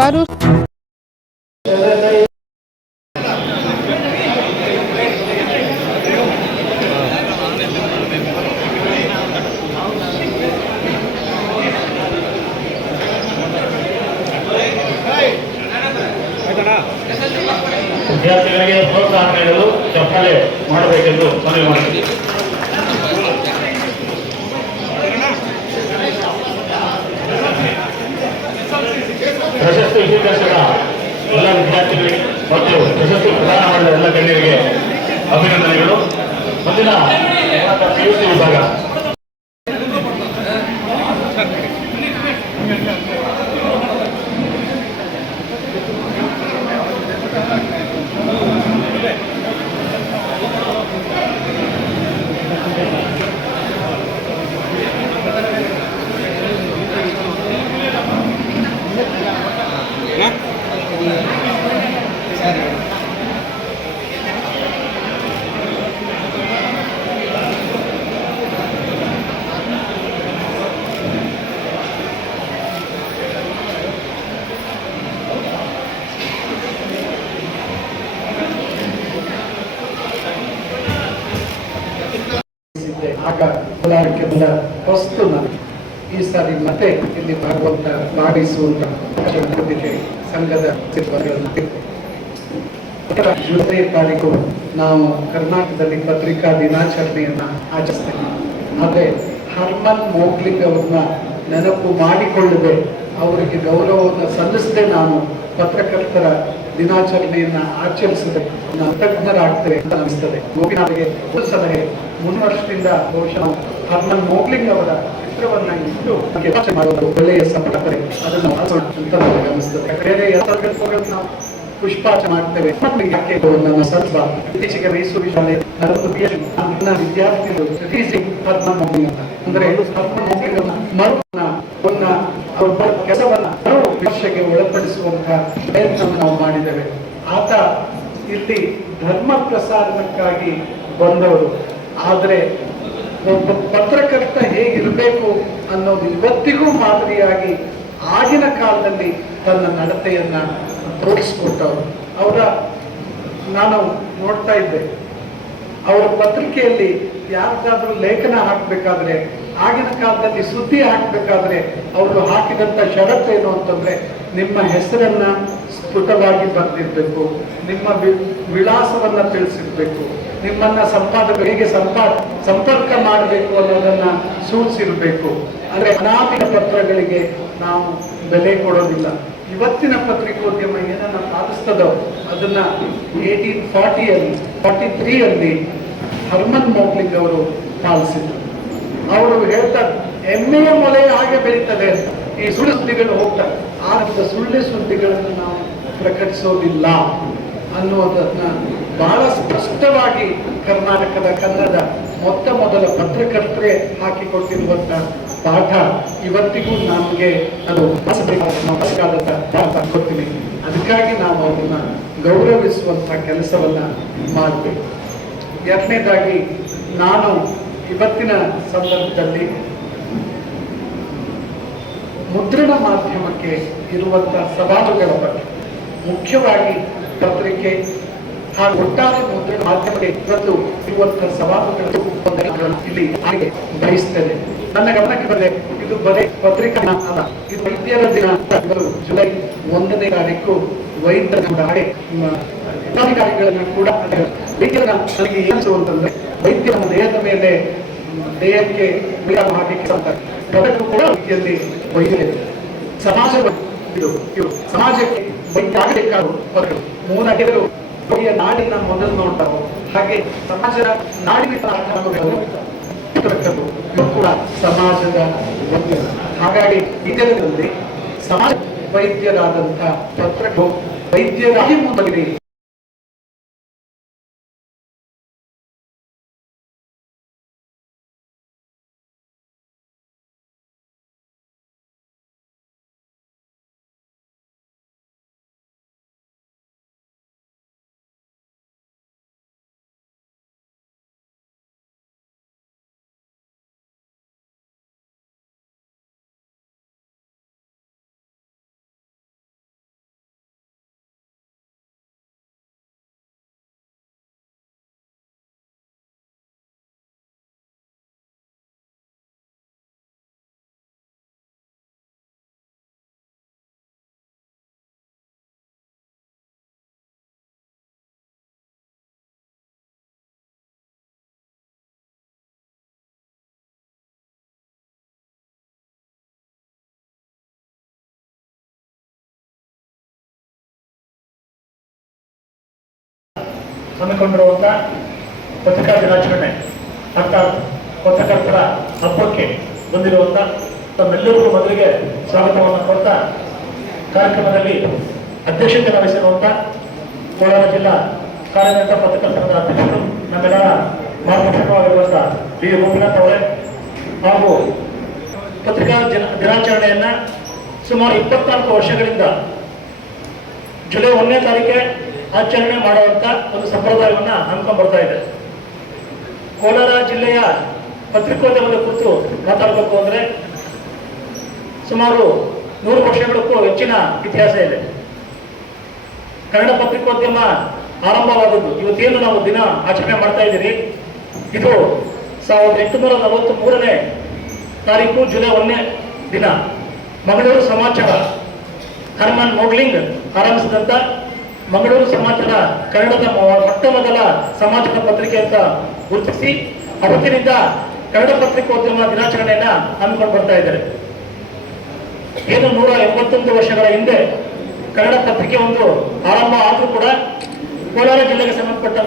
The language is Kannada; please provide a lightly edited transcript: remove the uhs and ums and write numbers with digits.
baru ವಿದ್ಯಾರ್ಥಿಗಳಿಗೆ ಪ್ರೋತ್ಸಾಹ ನೀಡಲು ಚಪ್ಪಾಳೆ ಮಾಡಬೇಕೆಂದು ಮನವಿ ಮಾಡುತ್ತೀವಿ. ಪ್ರಶಸ್ತಿ ಸ್ವೀಕರಿಸಿದ ಎಲ್ಲ ವಿದ್ಯಾರ್ಥಿಗಳಿಗೆ ಮತ್ತು ಪ್ರಶಸ್ತಿ ಪ್ರದಾನ ಮಾಡಿದ ಎಲ್ಲ ಗಣ್ಯರಿಗೆ ಅಭಿನಂದನೆಗಳು. ಮುಂದಿನ PUC ವಿಭಾಗ ಆಗ ಕೋಲಾರಕ್ಕೆ ಬಂದ ವಸ್ತು ನಾನು ಈ ಸಾರಿ ಮತ್ತೆ ಇಲ್ಲಿ ಭಾಗವಂತ ಭಾಗಿಸುವಂತ ಸಂಘದ ಜುಲೈ ತಾರೀಕು ನಾವು ಕರ್ನಾಟಕದಲ್ಲಿ ಪತ್ರಿಕಾ ದಿನಾಚರಣೆಯನ್ನ ಆಚರಿಸ್ತೇವೆ. ಆದರೆ ಹರ್ಮನ್ ಮೋಗ್ಲಿಂಗ್ ಅವ್ರನ್ನ ನೆನಪು ಮಾಡಿಕೊಳ್ಳದೆ ಅವರಿಗೆ ಗೌರವವನ್ನು ಸಲ್ಲಿಸದೆ ನಾನು ಪತ್ರಕರ್ತರ ದಿನಾಚರಣೆಯನ್ನ ಆಚರಿಸಿದೆ ತಜ್ಞರಾಗ್ತೇವೆ ಅಂತ ಅನಿಸ್ತದೆ. ಗೋಪಿನಾಥ್ಗೆ ಒಂದು ಸಲಹೆ ಮುಂದಿನ ವರ್ಷದಿಂದ ಬಹುಶಃ ಹರ್ಮನ್ ಮೋಗ್ಲಿಂಗ್ ಅವರ ಚಿತ್ರವನ್ನ ಇಟ್ಟು ಮಾಡುವುದು ಒಳ್ಳೆಯ ಸಂಪರ್ಕತೆ ಅದನ್ನು ಅಂತ ನನಗೆ ಅನಿಸ್ತದೆ. ಬೇರೆ ನಾವು ಪುಷ್ಪಾರ್ಚನೆ ಮಾಡ್ತೇವೆ. ಯಾಕೆ ನನ್ನ ಸ್ವಲ್ಪ ಇತ್ತೀಚೆಗೆ ಮೈಸೂರು ವಿಶ್ವವಿದ್ಯಾಲಯ ವಿದ್ಯಾರ್ಥಿಗಳು ಹರ್ಮನ್ ಮೋಗ್ಲಿಂಗ್ ಅಂತ ಅಂದ್ರೆ ಹರ್ಮನ್ ಮೋಗ್ಲಿಂಗ್ ಕೆಲಸವನ್ನ ವಿಮರ್ಶೆಗೆ ಒಳಪಡಿಸುವಂತಹ ಪ್ರಯತ್ನ ನಾವು ಮಾಡಿದ್ದೇವೆ. ಆತ ಇಲ್ಲಿ ಧರ್ಮ ಪ್ರಸಾರಣಕ್ಕಾಗಿ ಬಂದವರು. ಆದರೆ ಒಬ್ಬ ಪತ್ರಕರ್ತ ಹೇಗಿರಬೇಕು ಅನ್ನೋದು ಇವತ್ತಿಗೂ ಮಾದರಿಯಾಗಿ ಆಗಿನ ಕಾಲದಲ್ಲಿ ತನ್ನ ನಡತೆಯನ್ನ ತೋರಿಸಿಕೊಟ್ಟವರು. ನಾನು ನೋಡ್ತಾ ಇದ್ದೆ, ಅವರ ಪತ್ರಿಕೆಯಲ್ಲಿ ಯಾರಿಗಾದ್ರೂ ಲೇಖನ ಹಾಕಬೇಕಾದ್ರೆ, ಆಗಿನ ಕಾಲದಲ್ಲಿ ಸುದ್ದಿ ಹಾಕಬೇಕಾದ್ರೆ ಅವರು ಹಾಕಿದಂತ ಷರತ್ತು ಏನು ಅಂತಂದ್ರೆ, ನಿಮ್ಮ ಹೆಸರನ್ನ ಸ್ಫುಟವಾಗಿ ಬರೆದಿರ್ಬೇಕು, ನಿಮ್ಮ ವಿಳಾಸವನ್ನ ತಿಳಿಸಿರ್ಬೇಕು, ನಿಮ್ಮನ್ನ ಸಂಪಾದಕರಿಗೆ ಸಂಪರ್ಕ ಮಾಡಬೇಕು ಅನ್ನೋದನ್ನ ಸೂಚಿಸಿರ್ಬೇಕು. ಅಂದ್ರೆ ಅನಾಮಿಕ ಪತ್ರಗಳಿಗೆ ನಾವು ಬೆಲೆ ಕೊಡೋದಿಲ್ಲ. ಇವತ್ತಿನ ಪತ್ರಿಕೋದ್ಯಮ ಏನನ್ನ ಪಾಲಿಸ್ತದೋ ಅದನ್ನ 1843 ಹರ್ಮನ್ ಮೋಗ್ಲಿಂಗ್ ಅವರು ಪಾಲಿಸಿದ್ರು. ಅವರು ಹೇಳ್ತಾರೆ, ಎಮ್ಮೆಯ ಮೊಲೆ ಹಾಗೆ ಬೆಳೀತದೆ ಅಂತ. ಈ ಸುಳ್ಳು ಸುದ್ದಿಗಳು ಹೋಗ್ತಾರೆ, ಆದ ಸುಳ್ಳು ಸುದ್ದಿಗಳನ್ನು ನಾವು ಪ್ರಕಟಿಸೋದಿಲ್ಲ ಅನ್ನುವುದನ್ನ ಬಹಳ ಸ್ಪಷ್ಟವಾಗಿ ಕರ್ನಾಟಕದ ಕನ್ನಡ ಮೊತ್ತ ಮೊದಲ ಪತ್ರಕರ್ತರೇ ಹಾಕಿಕೊಟ್ಟಿರುವಂತ ಪಾಠ ಇವತ್ತಿಗೂ ನಮಗೆ ಅದು ಗೊತ್ತಿದೆ. ಅದಕ್ಕಾಗಿ ನಾವು ಅದನ್ನ ಗೌರವಿಸುವಂತ ಕೆಲಸವನ್ನ ಮಾಡಬೇಕು. ಎರಡನೇದಾಗಿ, ನಾನು ಇವತ್ತಿನ ಸಂದರ್ಭದಲ್ಲಿ ಮುದ್ರಣ ಮಾಧ್ಯಮಕ್ಕೆ ಇರುವಂತಹ ಸವಾಲುಗಳ ಬಗ್ಗೆ, ಮುಖ್ಯವಾಗಿ ಪತ್ರಿಕೆ ಹಾಗೂ ಒಟ್ಟಾರೆ ಮುದ್ರಣ ಮಾಧ್ಯಮಕ್ಕೆ ಇವತ್ತು ಇರುವಂತಹ ಸವಾಲುಗಳು ಇಲ್ಲಿ ಬಯಸ್ತೇನೆ. ನನ್ನ ಗಮನಕ್ಕೆ ಬಂದರೆ ಇದು ಬರೀ ಪತ್ರಿಕಾ ಅಲ್ಲ, ಇದು ವೈದ್ಯರ ದಿನ ಅಂತ ಜುಲೈ 1ನೇ ತಾರೀಕು ವೈದ್ಯರ ಅಧಿಕಾರಿಗಳನ್ನ ಕೂಡ ವೈದ್ಯರನ್ನ ನನಗೆ ಏನಿಸು ಅಂತಂದ್ರೆ, ವೈದ್ಯರ ದೇಹದ ಮೇಲೆ ದೇಹಕ್ಕೆ ಹಾಕಿ ಕೂಡ ರೀತಿಯಲ್ಲಿ ವೈದ್ಯರು ಸಮಾಜಕ್ಕೆ ವೈದ್ಯ ಆಗಬೇಕಾದ ಪದಗಳು ಮೂಲಗಳು ನಾಡಿನ ಮೊದಲು ನೋಡ್ತಾರೆ. ಹಾಗೆ ಸಮಾಜದ ನಾಡಿನ ಕೂಡ ಸಮಾಜದ ವೈದ್ಯರು. ಹಾಗಾಗಿ ಇದರಲ್ಲಿ ಸಮಾಜ ವೈದ್ಯರಾದಂತಹ ಪತ್ರಕರ್ತರು ವೈದ್ಯರಾಗಿ ಮುಂದೆ ಹಮ್ಮಿಕೊಂಡಿರುವಂಥ ಪತ್ರಿಕಾ ದಿನಾಚರಣೆ ಅರ್ಥಾತ್ ಪತ್ರಕರ್ತರ ಹಬ್ಬಕ್ಕೆ ಬಂದಿರುವಂಥ ತಮ್ಮೆಲ್ಲರಿಗೂ ಮೊದಲಿಗೆ ಸ್ವಾಗತವನ್ನು ಕೊಡ್ತಾ ಕಾರ್ಯಕ್ರಮದಲ್ಲಿ ಅಧ್ಯಕ್ಷತೆ ವಹಿಸಿರುವಂಥ ಕೋಲಾರ ಜಿಲ್ಲಾ ಕಾರ್ಯನಿರತ ಪತ್ರಕರ್ತರ ಸಂಘದ ಅಧ್ಯಕ್ಷರು ನಮ್ಮೆಲ್ಲರ ಮಾರ್ಗದರ್ಶಕವಾಗಿರುವಂಥ ಬಿ ಗೋಪಿನಾಥ್ ಅವರೇ ಹಾಗೂ ಪತ್ರಿಕಾ ದಿನಾಚರಣೆಯನ್ನ ಸುಮಾರು 24 ವರ್ಷಗಳಿಂದ ಜುಲೈ 1ನೇ ತಾರೀಕೆ ಆಚರಣೆ ಮಾಡುವಂತ ಒಂದು ಸಂಪ್ರದಾಯವನ್ನ ಹಮ್ಮಿಕೊಂಡು ಬರ್ತಾ ಇದೆ. ಕೋಲಾರ ಜಿಲ್ಲೆಯ ಪತ್ರಿಕೋದ್ಯಮದ ಕುರಿತು ಮಾತಾಡಬೇಕು ಅಂದ್ರೆ ಸುಮಾರು 100 ವರ್ಷಗಳಕ್ಕೂ ಹೆಚ್ಚಿನ ಇತಿಹಾಸ ಇದೆ. ಕನ್ನಡ ಪತ್ರಿಕೋದ್ಯಮ ಆರಂಭವಾದದ್ದು ಇವತ್ತೇನು ನಾವು ದಿನ ಆಚರಣೆ ಮಾಡ್ತಾ ಇದ್ದೀರಿ, ಇದು 1843ನೇ ತಾರೀಕು ಜುಲೈ 1ನೇ ದಿನ ಮಂಗಳೂರು ಸಮಾಚಾರ ಹರ್ಮನ್ ಮೋಗ್ಲಿಂಗ್ ಆರಂಭಿಸಿದಂತ ಮಂಗಳೂರು ಸಮಾಚಾರ ಕನ್ನಡದ ಮೊಟ್ಟ ಮೊದಲ ಸಮಾಜದ ಪತ್ರಿಕೆ ಅಂತ ಗುರುತಿಸಿ ಅವತ್ತಿನಿಂದ ಕನ್ನಡ ಪತ್ರಿಕೋದ್ಯಮ ದಿನಾಚರಣೆಯನ್ನ ಹಮ್ಮಿಕೊಂಡು ಬರ್ತಾ ಇದ್ದಾರೆ. ಏನು 181 ವರ್ಷಗಳ ಹಿಂದೆ ಕನ್ನಡ ಪತ್ರಿಕೆ ಒಂದು ಆರಂಭ ಆದರೂ ಕೂಡ ಕೋಲಾರ ಜಿಲ್ಲೆಗೆ ಸಂಬಂಧಪಟ್ಟ